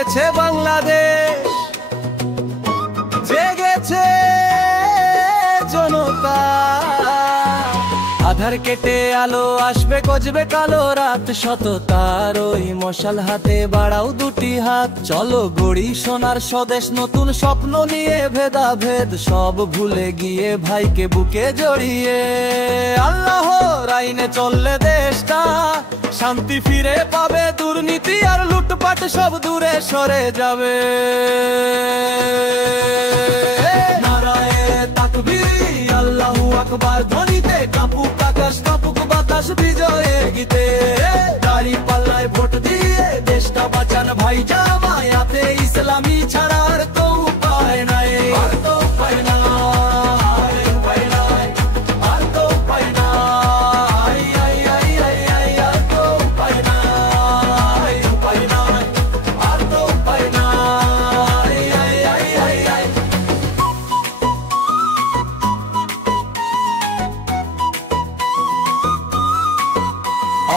জেগেছে বাংলাদেশ, জেগেছে জনতা। আধার কেটে আলো আসবে, গজবে কালো রাত, সততার ওই মশাল হাতে বাড়াও দুটি হাত। চলো গড়ি সোনার স্বদেশ, নতুন স্বপ্ন নিয়ে ভেদাভেদ সব ভুলে গিয়ে ভাইকে বুকে জড়িয়ে। আল্লাহর আইনে চললে দেশটা শান্তি ফিরে পাবে, দুর্নীতি আর লুটপাট সব দূরে সরে যাবে। নারায়ে তাকবীর, আল্লাহু আকবার ধ্বনিতে কাঁপুক আকাশ, কাঁপুক বাতাস বিজয়ের গীতে। দাড়ি পাল্লায় ভোট দিয়ে দেশটা বাঁচান ভাই জামায়াতে ইসলামী ছাড়া আর তো উপায় নাই, আর তো উপায় নাই, উপায় নাই, আর তো উপায় নাই, আর তো উপায় নাই, উপায় নাই, আর তো উপায় নাই।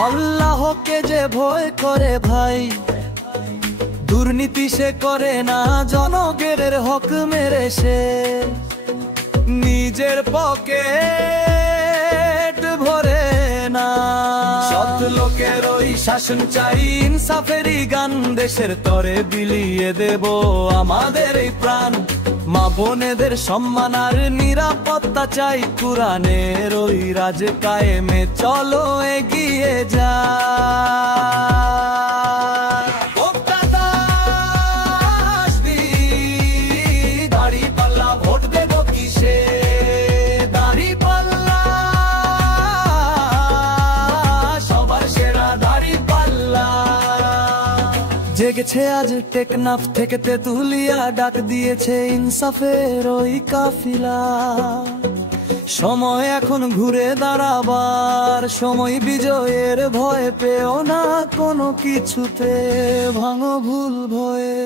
আল্লাহকে যে ভয় করে ভাই, দুর্নীতি সে করে না, জনগণের হক মেরে সে নিজের পকেট ভরে না। সৎ লোকের ওই শাসন চাই, ইনসাফেরই গান, দেশের তরে বিলিয়ে দেব আমাদের এই প্রাণ। মা বোনেদের সম্মান আর নিরাপত্তা চাই, কুরআনের ওই রাজ কায়েমে চলো এগিয়ে যা। দাড়ি পাল্লা ভোট দেব কিসে, দাড়ি পাল্লা সবার সেরা, দাড়ি পাল্লা। জেগেছে আজ টেকনাফ থেকে তেতুলিয়া, ডাক দিয়েছে ইনসাফের ওই কাফিলা। সময় এখন ঘুরে দাঁড়াবার, সময় বিজয়ের ভয় পেও না কোনো কিছুতে, ভাঙো ভুল ভয়ে।